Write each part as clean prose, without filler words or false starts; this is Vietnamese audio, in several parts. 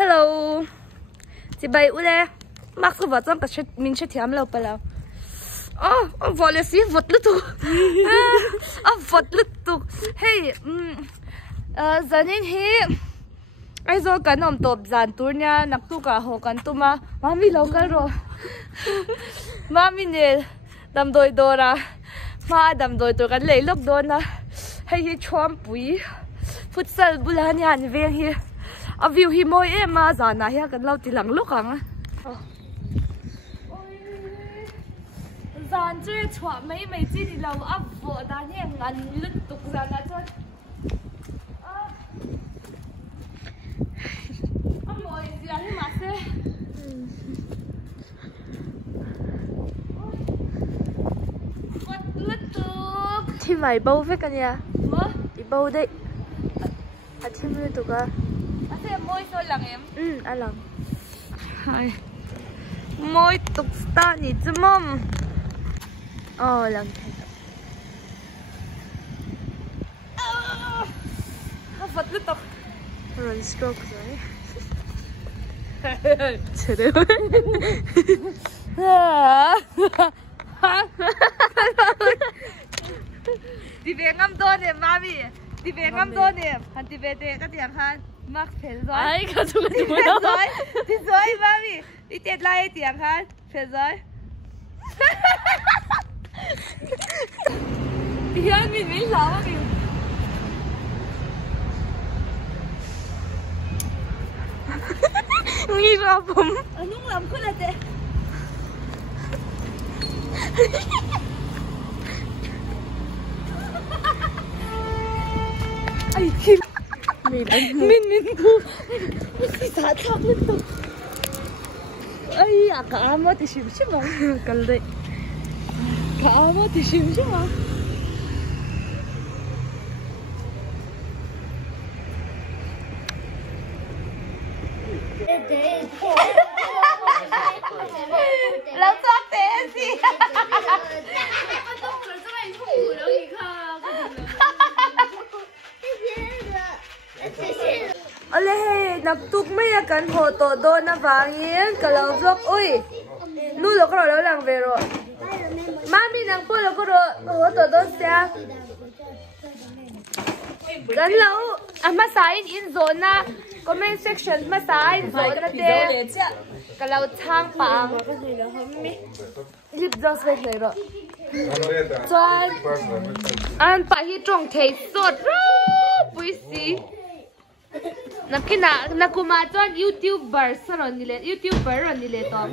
Hello. Chị bay ule. Mặc số vật trong cái mình sẽ thiam lâu bao lâu. Vợ là xí vật lứt tục. Vật lứt tục. Hey, giờ nên he. Ai rồi cái nôm top dàn tour nha, nặc tu cả hồ cái tu mà, mami lâu cái rồi. Mami nè, đầm đôi đôi ra, mà đầm đôi đôi cái lấy lúc đôi na. Hey hi chom bui, futsal bulan nha anh về hi. View hi môi em mà dàn na hi cái lâu thì lằng lúc hả? Dàn chơi chua mấy chỉ đi lâu ấp vợ ta nhẹ ngắn lứt tục dàn na chơi. Thì mày bầu với cả nhà thì bầu đấy thêm nữa tụi cả thêm môi thôi lần em ăn lần hai môi tục ta nhỉ chứ mom lần vật lứt tục rồi stroke rồi trời ơi đi về ngâm tôi nè mami đi về ngâm tôi nè hắn đi về để cái tiếng hắn mắc phèn rồi ai cái chú cái chú rồi đi rồi mami đi tết lại tiếng hắn phèn rồi đi hắn mình lão kìa nghi ra bấm nung làm khơi là thế ai kim mình bu si sa thak lên tu ai à cả mà thì xíu xíu mà cần đấy cả mà thì xíu xíu mà lâu chắc thế gì Ole nắp tục mấy cái hồ tổ đô na vàng yên cái lâu vlog ui nuôi lo cái rồi làm về rồi mami nàng po lo cái rồi hồ tổ đô xe gần lâu mà sai in zone na comment section mà sai in zone na thế cái lâu thang pang lip gloss về này rồi cho anh phải hi trồng thấy sốt rất vui xí na kuma chuan YouTuber saron ni le YouTuber ron ni le to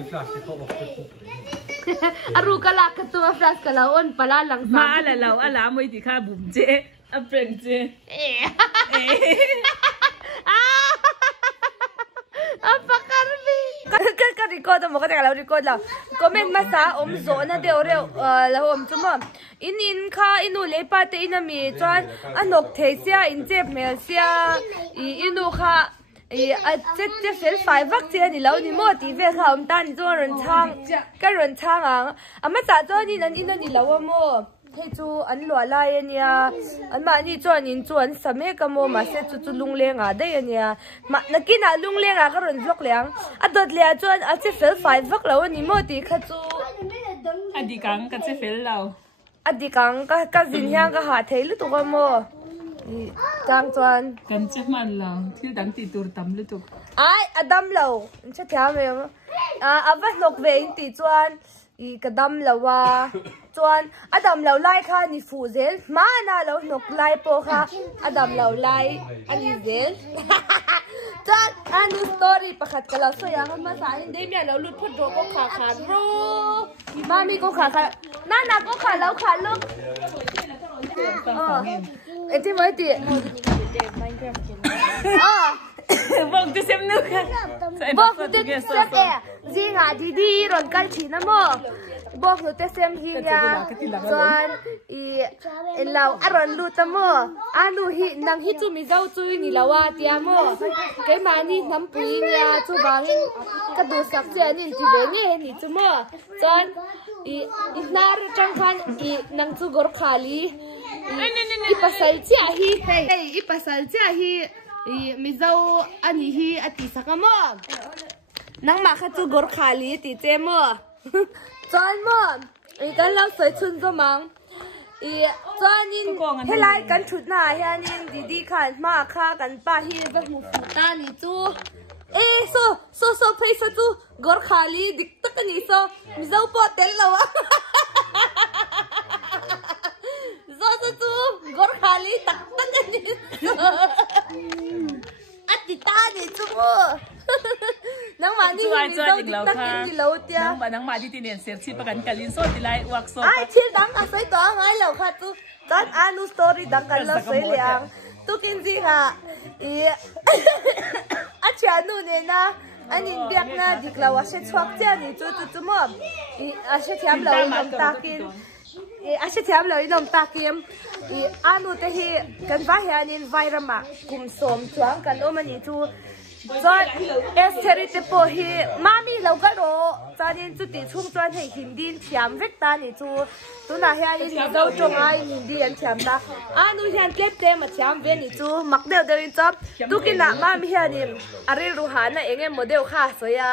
aru kala ka tu flash kala on pala lang sa ma ala moi ti kha bum che a prank che pakarbi ka record mo ka la record la comment ma sa zo na de ore la hom chuma in kha inu le pa te inami chuan anok theisia in chep mel sia inu kha a che fel 5 vak che ni lo ni mo ti ve kha om tan zo ron chang ka ron chang ama cha zo ni nan in ni lo mo thế chú anh lúa lai anh ya anh mà đi cho anh chú anh sắm hết cái mô mà sẽ chú lung lên à đây anh ya mà nó kia nào lung lên à cái rồi vlog liền à đợt liền cho anh sẽ phải phải vlog lâu anh mua thì cái chú anh đi căng cái sẽ phải lâu anh đi căng cái gì nhang cái hạt thấy lúc tụi con mua trang cho anh cần chắc mà lâu thiếu đắng thì tôi tắm lúc tụi ai đâm lâu anh sẽ theo mày bắt nộp về anh thì cho anh cái đâm lâu à chuan adam lo lai kha ni fu zel ma na lo nok lai po kha adam lo lai ani zel chuan anu story pakhat kala so ya ma sa in de mya lo lut phut ro ko kha kha ro mami ko kha kha na ko kha lo kha lo eti mai ti vâng tôi xem nước vâng tôi xem kìa gì ngả đi rồi căn chỉ nó mò vâng tôi xem gì nha toàn lâu ăn lu tâm mò anu hi nang hi chú mi dâu chú ni lâu à tia mò cái mà ni nắm bùi nha chú bảo hin cái đồ sạc xe ni chỉ về nghe ni chú mò toàn nar trong khan nang chú gor khali ipasal chia hi ipasal chia hi mi zau ani hi ati sakamo nang ma kha chu gor khali ti che mo chon mo I kan lau soi chun zo mang I chonin helai kan thut na hianin didi khan ma kha kan pa hi va mu fu ta ni chu so phaisa chu gor khali dik tak ni so mi zau po tel lawa zo chu gor khali tak ni ati ta ni chu mo nang ma ni mi zau dik tak ni lo tia nang ma di tin ser chi pakan kalin so tilai wak so ai thil dang a sai to ngai lo kha tu kan anu story dang kan lo sai liang tu kin ji ha I a chanu ne na anin biak na diklawa se chhuak cha ni chu mo I a se thiam lo nom takin a se thiam lo nom takim I anu te hi kan va hianin vairama kum som chuang kan omani chu Zon esteri te po hi mami loga ro chanin chu ti chung chuan hei hindin thiam vek ta ni chu tuna hianin ni zo chong ai hindi an thiam ta anu hian tlep te ma thiam ve ni chu mak deu deu in chop tukina mami hianin aril ruhana enge model kha soya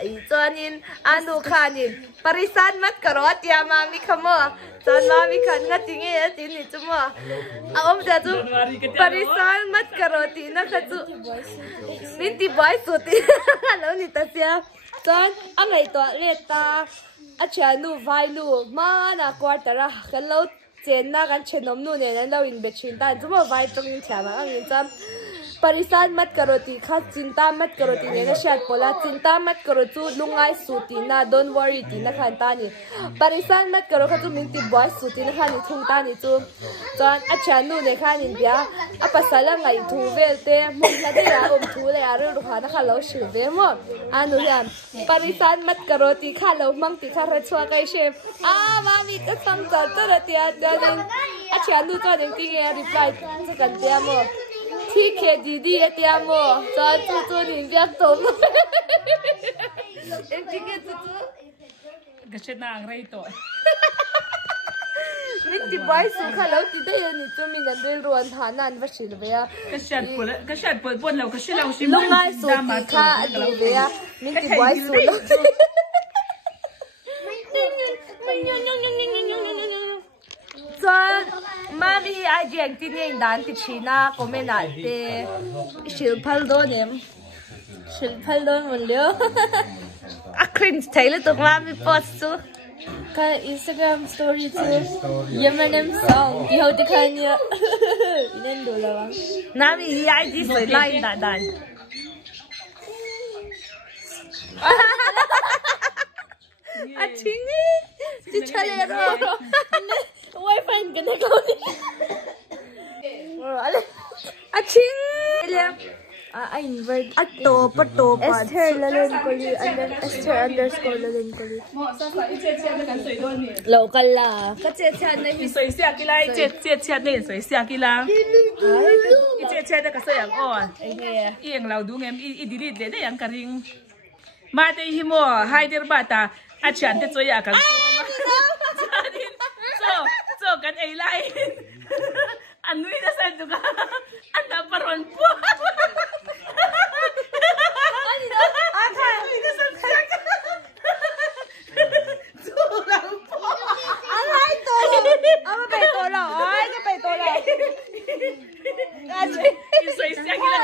ai chanin anu khanin parisan mat karot ya mami khamo chan mami khan nga tinge tin ni chu mo aom da chu parisan mat karoti na kha chu Minty boy suti hello ni ta sia chan angai to leta acha nu vai lu ma na quartera hello chen na kan chenom nu ne lo in betchin ta jumo vai tong in chama angin cham parisan mat karoti kha chinta mat karoti ne na shat pola chinta mat karo chu lungai suti na don't worry ti na khan ta ni parisan mat karo kha chu minty boy suti na khan ni thung ta ni chu chan acha nu ne khan in bia apasala ngai thu velte mong la de ya thu le ya ru kha na kha lo shu ve mo anu yan parisan mat karoti kha lo mang ti kha ra chwa kai she mami ka sang cha cha tia dalin acha nu cha den ti ge reply cha kan tia mo ठीक है दीदी ये क्या मो चाचू तो नहीं बियाह तो एक ठीक है तो गशे ना अंग्रेजी तो मिट्टी बाई सुखा लो तीते ये निचो मिलन रेल रोन थाना अनवशिल बेया गशे पुल लो गशे लो शिम लुंगाई सोती खा अदु बेया मिट्टी बाई सुलो Mami ai jeng tin yang dan ti china comment ate shilphal do nem shilphal do mon leo a cringe tailor to mami post to ka Instagram story to Yemenem song yo de kan ya nen do la nami ai ji soi lai dan a chingi ti chale ro Wi-Fi gana ko ni. Aching. I invite to pa. Esther lalon ko ni Esther underscore lalon ko ni. Local la. Kache chan na hi soi sia ki lai che chat ne soi sia ki la. Che da ka so yang on. Ieng lau du ngem I delete le yang karing. Ma te hi mo haider bata a chan te so ya ka. So kan ay lain. Ano yung nasa ka? Ang naparon po. Ano yung nasa ka? Surang po. Ang hay to. Ang mabay to lang. Ay, mabay to lang. Yung soy siya kila.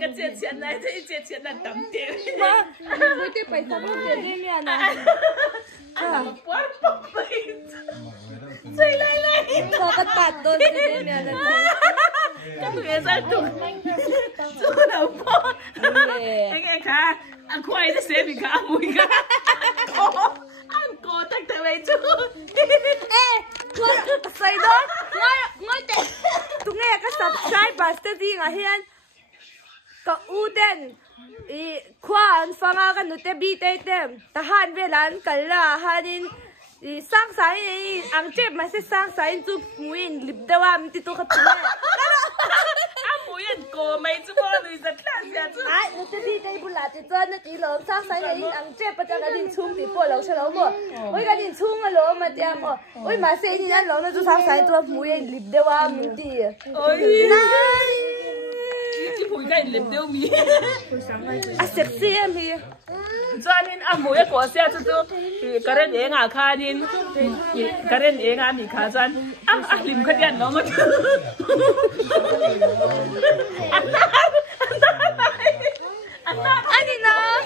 Kasi siya na tamte. Ma, buti pa isa mo kasi niya na. Ano po? Soy lai. Bakit pato si niya na. Kamu yang satu. Surang po. Ang ka. Ang kuhay na sabi ka. Amoy ka. Ang kotak taway to. Say doon. Ngay te. Tungay ka subscribe basta di nga hiyan. Ka uden. Kwan fanga ka nute bitay tem. Tahan velan kala hanin. Sang sain ang chep masih sang sain tu muin libdawa miti tu katungay. Amoyan ko may sumolo sa class ya. Ay, nute bitay bulat ito na tilom sang sain ang chep pa ka din chung ti po law sa law mo. Uy ka din chung alo matya mo. Uy masay ni nan law na tu sang sain tu muin libdawa miti. Oy. cái liệp tiêu mi sexy em hi cho nên mỗi cái xe cho cái人也爱看呢cái人也爱米看转liệp cái điện nó mà anh nó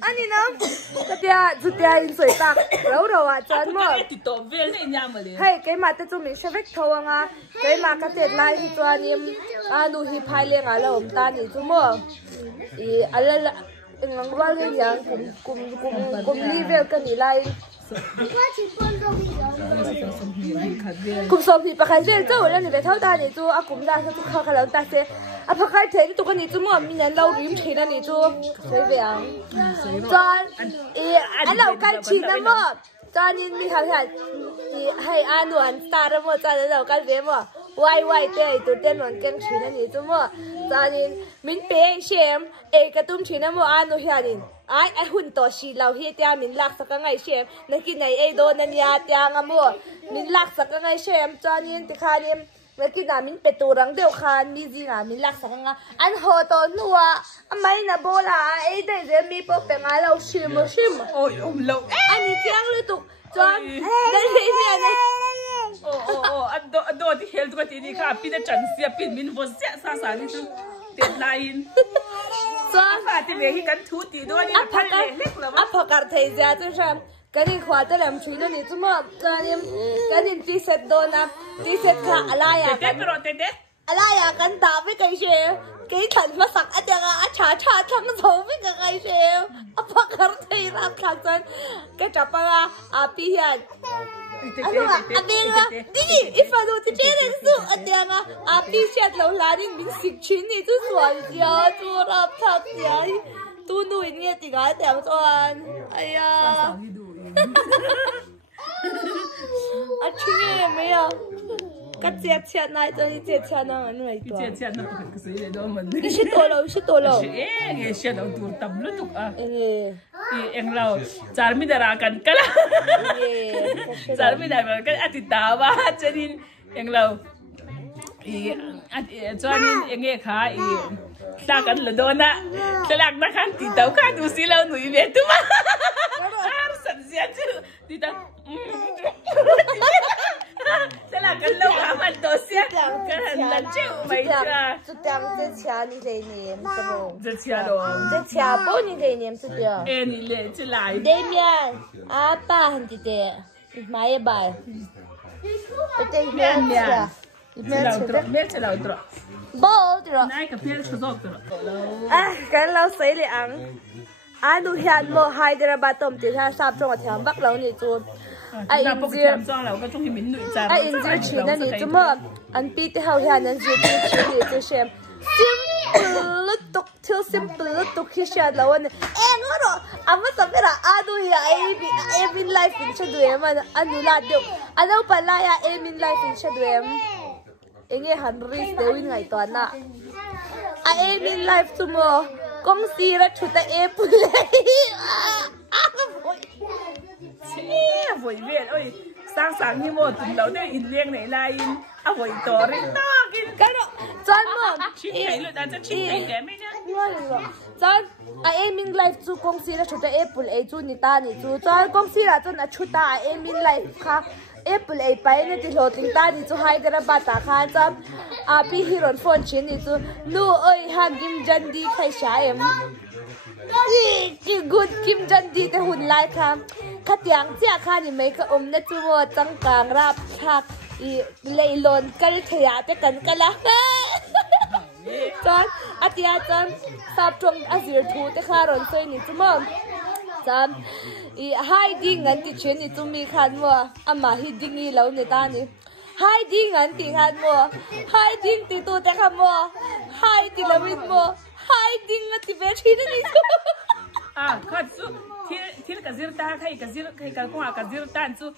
anh nó tụi tia in sợi tạc lâu rồi à chân mà hay cái mà tụi mình sẽ vết thâu à cái mà cái tết này thì cho anh nu hi phai lên à là ông ta thì chúng mà ala ngang qua cái yang cùng level cái này lại cùng sống thì bác cái chỗ là người về thâu ta này chú à cùng ra chú khao khao lớn ta sẽ à bác cái thế tụi cái này chú mà mình nhận lâu rìm chỉ là này chú thấy về ăn cho anh lâu cái chỉ là mà cho nên mình học hành hay ăn luôn ta là mà cho nên lâu cái về mà quay đây tụi tên luôn cái chỉ là này chú mà cho nên mình bé xem cái tụi chỉ là mà ăn luôn hiện ai hun to si lau hi tia min lak saka ngai shem na ki nei ei do na nia tia nga mo min lak saka ngai shem chanin ti khanim na ki na min peturang deu khan mi ji nga min lak saka nga an ho to nuwa amai na bola ei dei je mi po pe nga lau shim ôi lo ani tiang lu tu chon dei hi ne do thì hiểu cái gì cả pin đã chân xia pin min vô xia sa đi chứ deadline so mà thì về khi cắn thú thì đôi đi phải lệch là áp phật thầy ra chứ sao cái này khóa tới làm chuyện đó thì chúng mà cái này tí set đôi na tí set cả alai à alai à cắn ta với cái gì cái thần mà sặc ở đây à chả thằng xấu với cái gì áp phật thầy ra khăn chân cái chắp à pi hiền ano abela didi ifado ti chere su atyanga api chat lo lanin bin sikchin ni tu swal ya tu rapthak ya tu nu in nge ti ga tam chuan aya a chinge me ya ka chat nai to ni chat na an mai to chat na ka sai le do man shi to lo nge shi do tur tab lu tuk a em lau char mi dara kan kala char mi dara kan atitawa chanin em lau cho nên nghe khá ta cần là đó na lạc na khăn thì tao khá đủ xí lâu nuôi về tụi mà sẵn sàng chứ thì tao thế là cần lâu hả mà tổ xếp cái hình là chịu mấy cha tụi tao rất cha như thế niệm rất cha đồ rất cha bao như thế niệm tụi tao em đi lên chứ lại Damian apa hanti te Maya bài tụi miền miền chỉ là outro bao rồi này cái phía sau outro cái lâu sấy lại ăn anh hiện một Hyderabad tôm thì ha sắp trong một tháng bắc lâu này chú ai in chỉ nên này chú mà anh bị thì hậu hiện anh chỉ này chú xem simple tục thiếu simple tục khi xem lâu anh nó rồi anh mới sabir là anh hiện em in life in cho đuổi mà anh là được anh đâu phải là em in life in cho đuổi em nghe hắn risk đều in ngày toàn à em in life chú mà công ty ra chủ tại em vui vẻ ơi sáng như một tuần lâu đây in liên này là in vui to rồi to cái đó chân mà chín ngày rồi đã chín ngày kém ấy nhá chân em in life chú công ty ra chủ tại Apple ấy chú nita này chú chân công ty ra chú là chủ tại em in life khác Apple ấy phải nên thì lộ tình ta thì chú hay cái bà ta khai chân bị hero phone chín thì chú nu ơi ham kim chân đi khai trả em good kim chân đi thì hun lại kham khát tiếng chia khai thì mấy cái nét chú mua trắng càng rap thạc lấy lon cái thẻ để cần cái lá chân tia chân sắp trong azir thu để khai rồi xây ni chú mua chân hai đi ngắn thì chuyện thì chú mi khăn mua mà hi đi nghi lâu người ta ni hai đi ngắn thì khăn mua hai đi thì tu để khăn mua hai đi là mình mua hai đi ngắn thì về chi đấy khát su thiên cái gì ta hay cái con cái gì ta su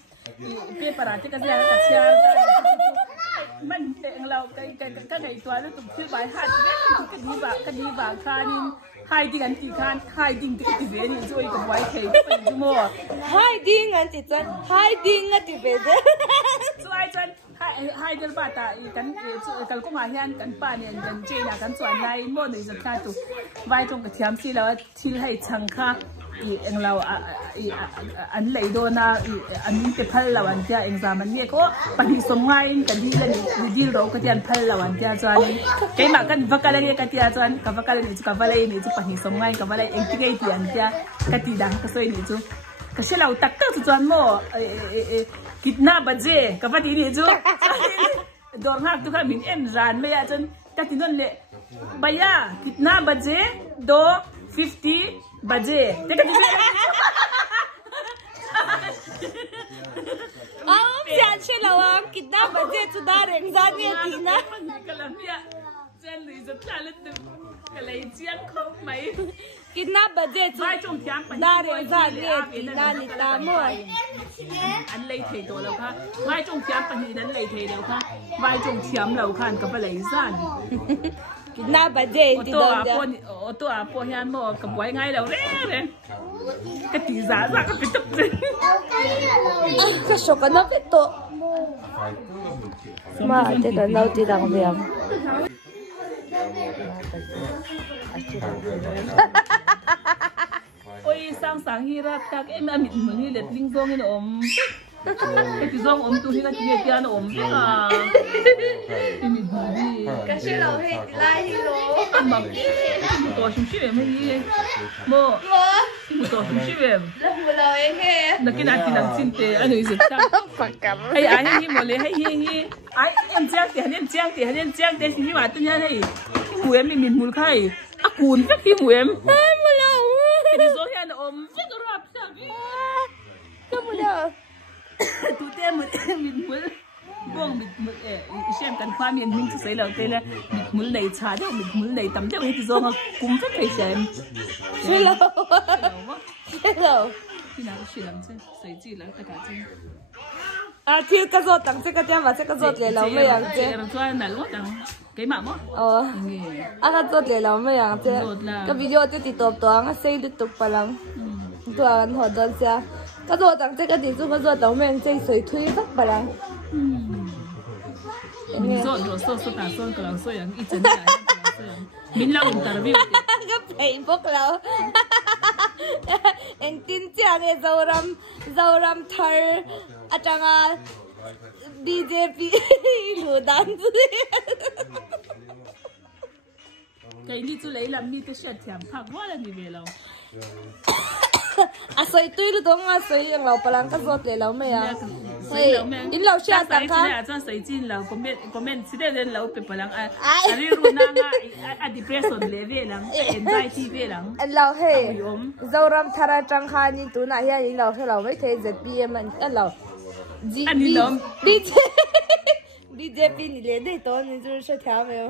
cái para cái gì cái chia mìnhเราcái nàyตัวนั้นคือใบหัดcáiดีบาคันhai đi ăn thì khan hai đi thì về thì rồi cái quái thế cái gì mua hai đi ăn thì chân hai đi ăn thì về đấy rồi chân hai đứa bà ta cần cũng hay ăn cần ba này cần chơi là cần chọn lại mua này rất là tụ vai trong cái thiam xí là thiêu hay chẳng khác anh lâu anh lấy đồ na anh cái phơi là anh cha anh già mình nghe có bạn sống ngay cái đi lên đi đâu cái tiền phơi là anh cha cho anh cái mà cần vác cái cái tiền cho anh cái vác cái này cái vác này cái bạn sống ngay cái vác này anh cái tiền cha cái tiền đang cái soi này chú cái xe lâu tắc tắc cho anh mua kidnap baje cái vác này chú đồ khác tôi khai mình em rán bây giờ chân cái tiền luôn lệ bây giờ kidnap baje do 50 baje teka di siya siya lawang kidnap baje sudah rengsan niya tina kalamia chen li sa talit kalay chiang không mấy kidnap baje sudah rengsan niya tina ni tamo anh lấy thầy đồ lâu ha vai trong thiam pani anh lấy thầy lâu ha vai trong thiam lâu khan cái phải lấy san kidnap baje ti dong dia ô tô à po hian mo cái quái ngay đầu đấy cái tỷ giá ra cái tập gì cái số cái nó cái to mà thế cái lâu ti dang diam ôi sang hi rapthlak em amit muni let ling zong in om cái zong om tu hi cái tiền tiền om thế à amit muni cái số lâu hết lại hi lo mà tổ sum shi em hi mo tổ sum shi em là mu lâu he na cái nào tiền xin tệ anh ấy rất pakam hay anh hi mo le hay hi ai em chang tiền xin mà tôi nhớ này mù em mình mù khai à cuốn các khi mù em mu lâu cái zong hian om rất rap sao cái mu lâu tụi mình muốn buông mình xem cần khoa mình sẽ là cái là mình muốn lấy trà đâu mình muốn lấy tắm đâu thì do mà cũng rất phải xem lâu khi nào sẽ làm chứ sẽ gì là tất cả chứ à thì cái giọt tặng cái tiền mà cái giọt lấy lâu mấy样chứ cho anh là lúc tặng cái mắm á cái giọt lấy lâu mấy样chứ cái video tôi thì top to ang say được tục palang tôi ăn hồi đó chứ cái giọt tặng cái gì chứ cái giọt tặng mình chơi sấy thui bắc palang mình giọt rồi số tặng số cái số yang ít chân này mình lâu interview cái Facebook lâu anh tin chàng cái dâu ram thar à chăng à BJP lừa đán cái đi chú lấy làm đi tôi sẽ thèm phạc quá là gì về lâu à sợi tươi luôn đó à sợi yang lâu palang cái giọt lấy lâu mấy à in lâu xe tặng ha cho sợi chín lâu comment xin đến lâu pe palang à ari runa nga à depression level lang anxiety về lang anh lâu he dâu ram thara chăng ha ni tu na hian in lâu he lâu mấy thế ZPM anh lâu BJP ni le dei to ni chu sha thia me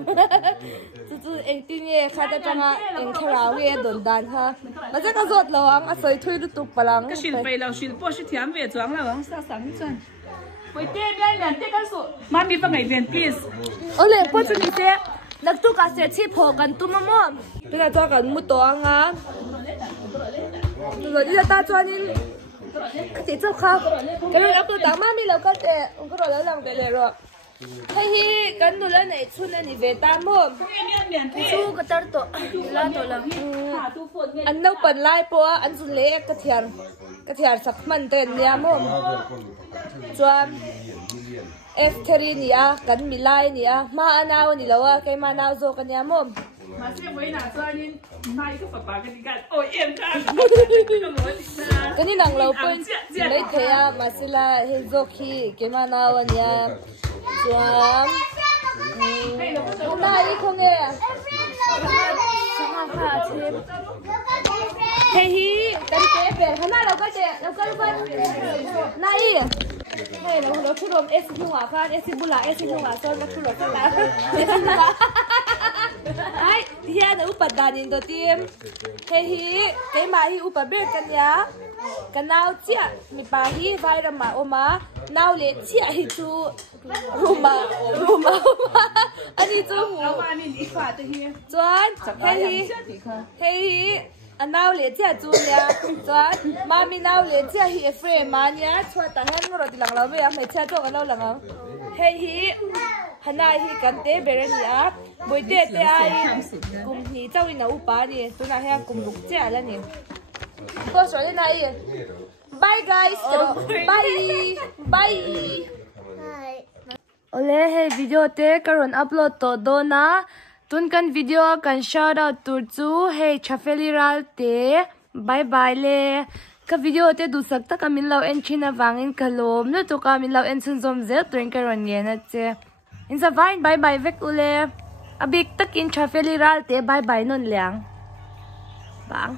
chu eng tin ye kha ta changa eng khara we don dan ha ma cha ka zot lawang a soi thui lu tuk palang cái shil pe lao shil po shi thiam ve chuang lawang sa sang chan poi te bai lan te ka su ma mi fa ngai ven please ole po chu ni te nak tu ka se chi pho kan tu ma mo pela to kan mu to anga rồi đi ra ta cho nên cái gì cho khao cái này áp tôi tặng mami lâu cái tệ ông có rồi lâu làm cái này rồi hay hi cái đồ lá này chun này về ta mua chú cái tao tổ lá tổ làm anh đâu bận lại po anh chun lấy cái thiền sắc man tên nhà mua chuan F3 ni à cái mi lai ni à ma anao ni lâu à cái ma anao zo cái nhà mua mà xem với nào cho nên mai cứ phải cái gì cả ôi em ta cái này nàng lâu point lấy thế à mà sẽ là hình dọc khi cái mà nào anh em chuan này không nghe hey hi cái kế về hôm nay đâu cái này hey nó chú rôm ép sinh hoạt phan ép sinh bula ép sinh hoạt son nó chú rôm cái lá ép sinh bula ai hiện ở upad danin do tim hey hi cái mà hi upad ber kan ya kanao chia mi pa hi vai ra ma oma nao le chia hi chu ruma ani chu hu chuan hey hi anh nào lấy chia chú nha cho mami nào lấy chia hi frame mà nha cho ta hen rồi thì lằng lâu bây giờ mày chia cho cái lâu lằng không hey hi hắn này hi cần té về đây à buổi té té ai cùng hi cháu đi nấu bá đi tôi nói hay cùng lục chia là nè cô nói thế này bye guys bye bye ole hey video te karon upload to do na tun kan video kan shout out tur chu hey chafeliral te bye bye le ka video te du sak ta kamin lo en china wangin kalom no to kamin lo en sun zom zel tuin karon ye na che in sa vain bye bye vek ule abik takin chafeliral te bye bye non liang bang